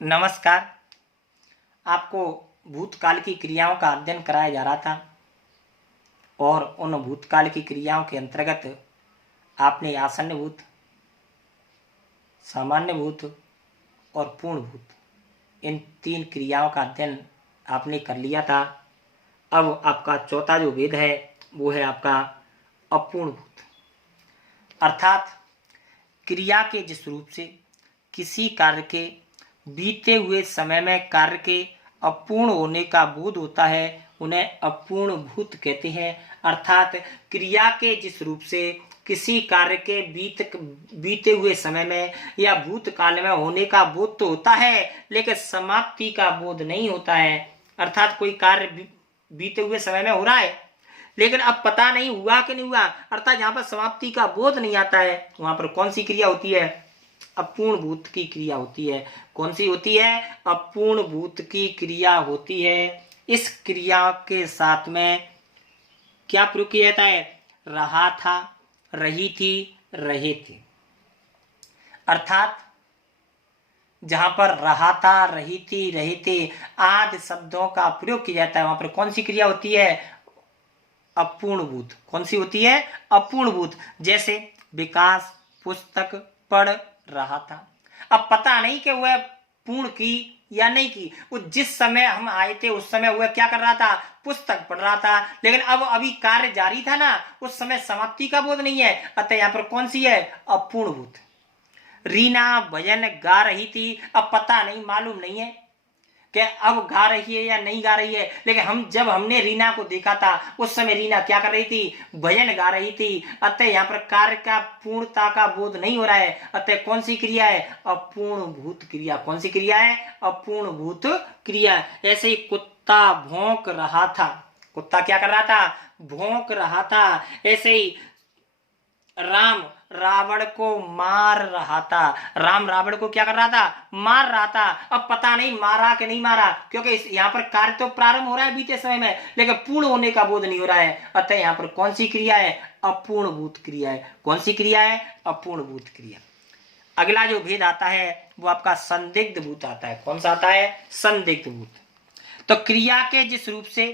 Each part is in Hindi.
नमस्कार। आपको भूतकाल की क्रियाओं का अध्ययन कराया जा रहा था और उन भूतकाल की क्रियाओं के अंतर्गत आपने आसन्न भूत, सामान्य भूत और पूर्ण भूत इन 3 क्रियाओं का अध्ययन आपने कर लिया था। अब आपका चौथा जो भेद है वो है आपका अपूर्ण भूत, अर्थात क्रिया के जिस रूप से किसी कार्य के बीते हुए समय में कार्य के अपूर्ण होने का बोध होता है उन्हें अपूर्ण भूत कहते हैं। अर्थात क्रिया के जिस रूप से किसी कार्य के बीते हुए समय में या भूतकाल में होने का बोध तो होता है लेकिन समाप्ति का बोध नहीं होता है। अर्थात कोई कार्य बीते हुए समय में हो रहा है लेकिन अब पता नहीं हुआ कि नहीं हुआ, अर्थात जहां पर समाप्ति का बोध नहीं आता है वहां पर कौन सी क्रिया होती है? अपूर्ण भूत की क्रिया होती है। कौन सी होती है? अपूर्ण भूत की क्रिया होती है। इस क्रिया के साथ में क्या प्रयोग किया जाता है? रहा था, रही थी, रहे थे। अर्थात जहां पर रहा था, रही थी, रहे थे आदि शब्दों का प्रयोग किया जाता है वहां पर कौन सी क्रिया होती है? अपूर्ण भूत। कौन सी होती है? अपूर्ण भूत। जैसे विकास पुस्तक पढ़ रहा था। अब पता नहीं कि वह पूर्ण की या नहीं की। वो जिस समय हम आए थे उस समय वह क्या कर रहा था? पुस्तक पढ़ रहा था। लेकिन अब अभी कार्य जारी था ना, उस समय समाप्ति का बोध नहीं है, अतः यहाँ पर कौन सी है? अपूर्ण भूत। रीना भजन गा रही थी। अब पता नहीं, मालूम नहीं है कि अब गा रही है या नहीं गा रही है, लेकिन जब हमने रीना को देखा था उस समय रीना क्या कर रही थी? भजन गा रही थी। अतः यहाँ पर कार्य का पूर्णता का बोध नहीं हो रहा है, अतः कौन सी क्रिया है? अपूर्ण भूत क्रिया। कौन सी क्रिया है? अपूर्ण भूत क्रिया। ऐसे ही कुत्ता भौंक रहा था। कुत्ता क्या कर रहा था? भौंक रहा था। ऐसे ही राम रावण को मार रहा था। राम रावण को क्या कर रहा था? मार रहा था। अब पता नहीं मारा कि नहीं मारा, क्योंकि यहाँ पर कार्य तो प्रारंभ हो रहा है बीते समय में लेकिन पूर्ण होने का बोध नहीं हो रहा है, अतः यहाँ पर कौन सी क्रिया है? अपूर्ण भूत क्रिया है। कौन सी क्रिया है? अपूर्ण भूत क्रिया। अगला जो भेद आता है वो आपका संदिग्ध भूत आता है। कौन सा आता है? संदिग्ध भूत। तो क्रिया के जिस रूप से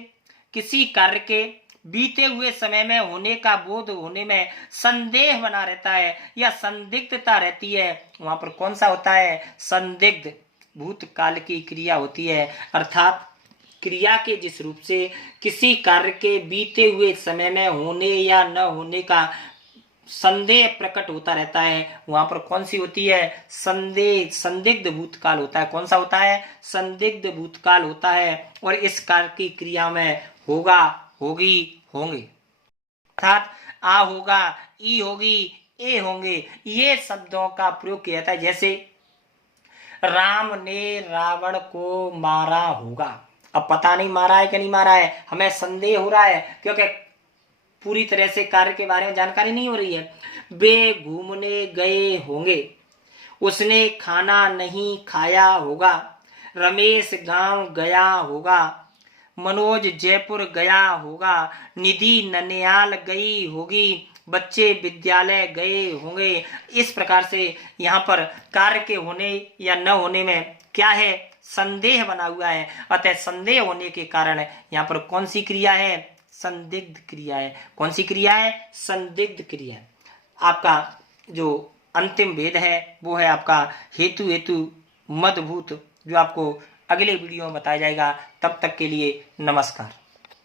किसी कार्य के बीते हुए समय में होने का बोध होने में संदेह बना रहता है या संदिग्धता रहती है वहां पर कौन सा होता है? संदिग्ध भूतकाल की क्रिया होती है। अर्थात क्रिया के जिस रूप से किसी कार्य के बीते हुए समय में होने या न होने का संदेह प्रकट होता रहता है वहां पर कौन सी होती है? संदिग्ध भूतकाल होता है। कौन सा होता है? संदिग्ध भूतकाल होता है। और इस कार्य की क्रिया में होगा, होगी, होंगे, अर्थात आ होगा, ई होगी, ए होंगे, ये शब्दों का प्रयोग किया जाता है। जैसे राम ने रावण को मारा होगा। अब पता नहीं मारा है कि नहीं मारा है, हमें संदेह हो रहा है क्योंकि पूरी तरह से कार्य के बारे में जानकारी नहीं हो रही है। वे घूमने गए होंगे। उसने खाना नहीं खाया होगा। रमेश गांव गया होगा। मनोज जयपुर गया होगा। निधि ननियाल गई होगी। बच्चे विद्यालय गए होंगे। इस प्रकार से यहाँ पर कार्य के होने या न होने में क्या है? संदेह बना हुआ है, अतः संदेह होने के कारण यहाँ पर कौन सी क्रिया है? संदिग्ध क्रिया है। कौन सी क्रिया है? संदिग्ध क्रिया। आपका जो अंतिम भेद है वो है आपका हेतु मदभूत, जो आपको अगले वीडियो में बताया जाएगा। तब तक के लिए नमस्कार।